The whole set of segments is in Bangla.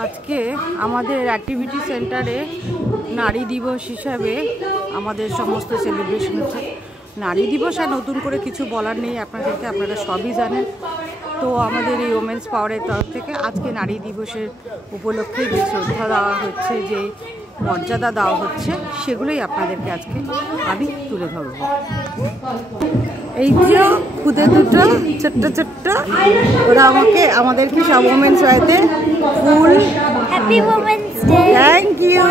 আজকে আমাদের অ্যাক্টিভিটি সেন্টারে নারী দিবস হিসাবে আমাদের সমস্ত সেলিব্রেশন হচ্ছে। নারী দিবস আর নতুন করে কিছু বলার নেই আপনাদেরকে, আপনারা সবই জানেন। তো আমাদের এই ওমেন্স পাওয়ারের তরফ থেকে আজকে নারী দিবসের উপলক্ষে যে শ্রদ্ধা দেওয়া হচ্ছে, যে মর্যাদা দেওয়া হচ্ছে, সেগুলোই আপনাদেরকে আজকে আমি তুলে ধরব। এই যে খুদে দুটো ছোট্ট ছোট্ট, ওরা আমাদেরকে সব ওমেন্স ডেতে ফুল happy women's day, thank you.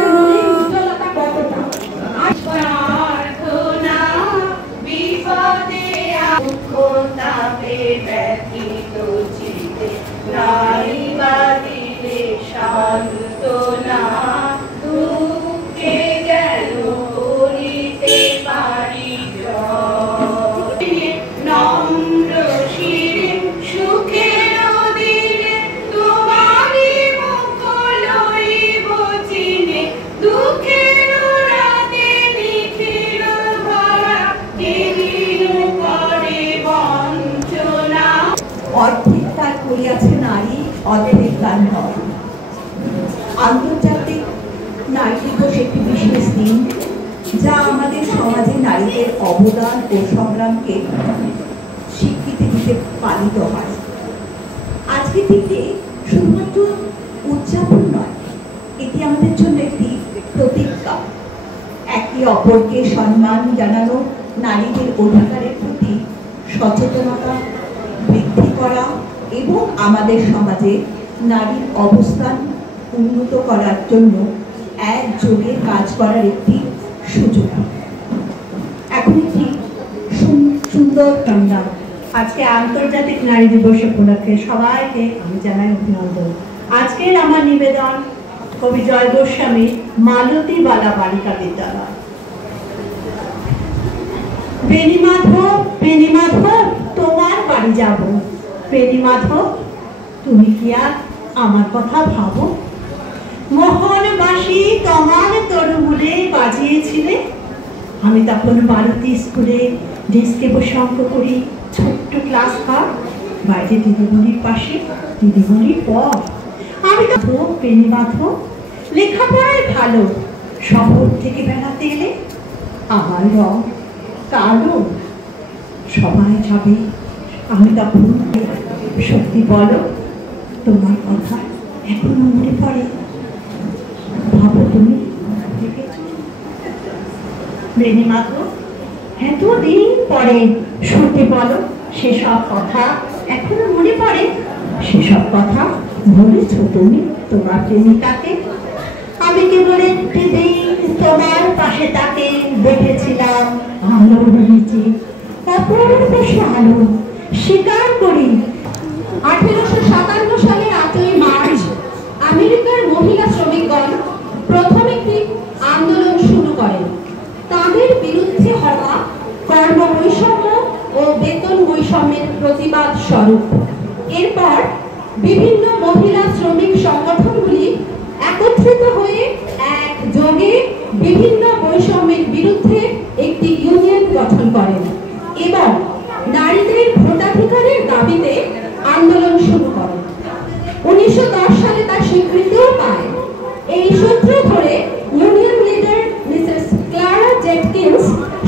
অর্ধেক কাজ করিয়াছে নারী, অর্ধেক কাজ নয়। আন্তর্জাতিক নারী দিবস একটি বিশেষ দিন, যা আমাদের সমাজে নারীদের অবদান ও সংগ্রামকে স্বীকৃতি দিতে পালিত হয়। আজকে থেকে শুধুমাত্র উদযাপন নয়, এটি আমাদের জন্য একটি প্রতিজ্ঞা। একে অপরকে সম্মান জানানো, নারীদের অধিকারের প্রতি সচেতনতা বৃদ্ধি করা এবং আমাদের সমাজে নারীর অবস্থান উন্নত করার জন্য একযোগে কাজ করার একটি সুযোগ। এখন একটি সুন্দর সংগ্রাম। আজকে আন্তর্জাতিক নারী দিবস উপলক্ষে সবাইকে আমি জানাই অভিনন্দন। আজকের আমার নিবেদন কবি জয় গোস্বামী, মালতী বালা বালিকা বিদ্যালয়। বেণী মাধব, বেণী মাধব, তোমার বাড়ি যাব। বেণী মাধব, তুমি কি আর আমার কথা ভাবো? মোহনবাসী তোমার তরুবুলে বাজিয়েছিলে, আমি তখন বাড়িতে স্কুলে ডেস্কে বসে অঙ্ক করি, ছোট্ট ক্লাস ঘর, বাইরে দিদিমণির পাশে দিদিমণির পর। আমি তো বেণী মাধব, লেখাপড়ায় ভালো, শহর থেকে বেড়াতে এলে আমার রং কালো। সবাই যাবে, আমি তখন সত্যি বলো, তোমার কথা এখনো মনে পড়ে? ভাবো তুমি বেণী মাধব, এতদিন পরে সত্যি বলো, সেসব কথা এখনো মনে পড়ে? সেসব কথা বলেছ তুমি তোমার প্রেমিকাকে? আমি কেবল একটি দিন তোমার পাশে তাকে দেখেছিলাম, আলোর নিচে অপূর্ব আলো। স্বীকার করি, 1857 সালের 8ই মার্চ আমেরিকার মহিলা শ্রমিকগণ প্রথম একটি আন্দোলন শুরু করেন, তাদের বিরুদ্ধে হওয়া কর্ম বৈষম্য ও বেতন বৈষম্যের প্রতিবাদ স্বরূপ। এরপর বিভিন্ন মহিলা শ্রমিক সংগঠনগুলি একত্রিত হয়ে একযোগে বিভিন্ন বৈষম্যের বিরুদ্ধে একটি ইউনিয়ন গঠন করেন এবং নারীদের ভোটাধিকারের দাবিতে আন্দোলন শুরু করেন। 1910 সালে তার স্বীকৃতিও পায়। এই সূত্র ধরে ইউনিয়ন লিডার মিসেস ক্লারা জেটকিন্স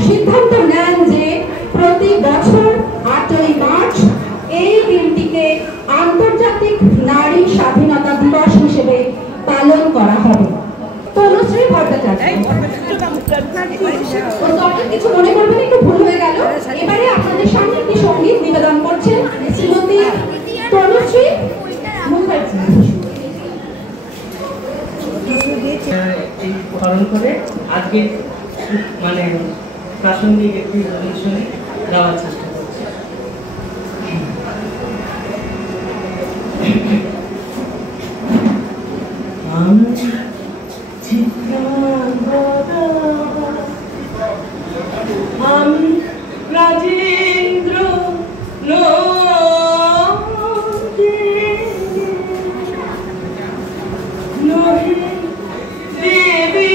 সিদ্ধান্ত নেন যে প্রতি বছর 8ই মার্চ এই দিনটিকে আন্তর্জাতিক নারী স্বাধীনতা দিবস হিসেবে পালন করা হবে। তনুশ্রী ভট্টাচার্য, কিছু মনে করবেন, একটু ভুল হয়ে গেল। এবারে আপনাদের সামনে একটি সঙ্গীত নিবেদন করছেন শ্রীমতী তনুশ্রী মুখার্জি। এই স্মরণ করে আজকে মানে প্রাসঙ্গিক একটি অনুষ্ঠানে যাওয়ার চেষ্টা করছি। আমি রাজেন্দ্র দেবী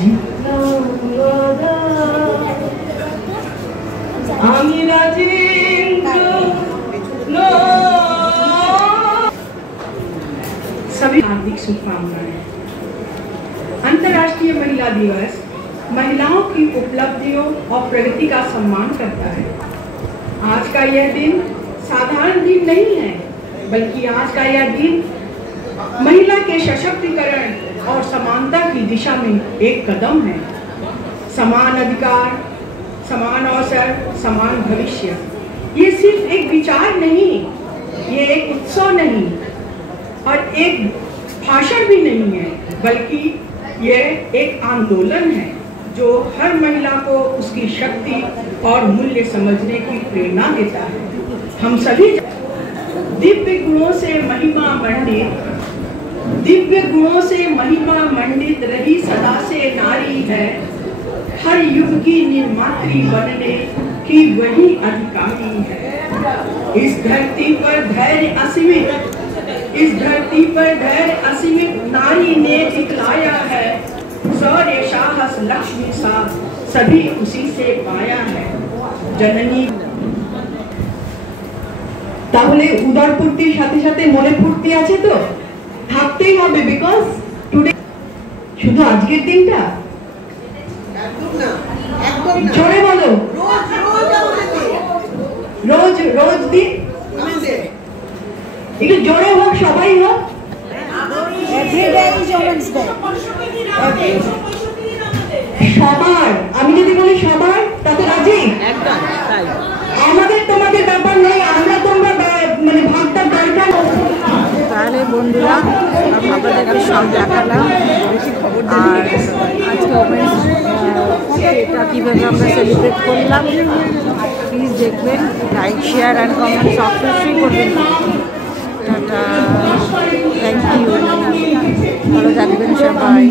আমি राजेंद्र सभी हार्दिक शुभकामनाएं। अंतर्राष्ट्रीय महिला दिवस महिलाओं की उपलब्धियों और प्रगति का सम्मान करता है। आज का यह दिन साधारण दिन नहीं है, बल्कि आज का यह दिन महिला के सशक्तिकरण और समानता की दिशा में एक कदम है। समान अधिकार, समान अवसर, समान भविष्य, ये सिर्फ एक विचार नहीं, ये एक उत्सव नहीं और एक भाषण भी नहीं है, बल्कि ये एक आंदोलन है जो हर महिला को उसकी शक्ति और मूल्य समझने की प्रेरणा देता है। हम सभी दिव्य गुणों से महिमा मंडित रही सदा से नारी है। हर युग की निर्मात्री बनने की वही अधिकारी है। इस धरती पर धैर्य असीमित नारी ने दिखलाया है। शौर्य साहस लक्ष्मी सा सभी उसी से पाया है। जननी তাহলে উদার পূর্তির সাথে সাথে মনে ফুর্তি আছে তো থাকতেই হবে, বিকজ টুডে শুধু আজকের দিনটা জোরে বলো, রোজ রোজ দিন একটু জোরে হোক, সবাই হোক। সবার, আমি যদি বলি সবার, তাতে রাজি? আমাদের তোমাদের ব্যাপার নেই, আমরা তোমরা মানে ভাগটা দরকার। তাহলে বন্ধুরা আপনাদেরকে সব দেখালাম। আর আজকে ওমেন্স ডেটা কীভাবে আমরা সেলিব্রেট করলাম, প্লিজ দেখবেন, লাইক শেয়ার অ্যান্ড কমেন্টস অবশ্যই করবেন। টাটা, থ্যাংক ইউ, ভালো থাকবেন সবাই।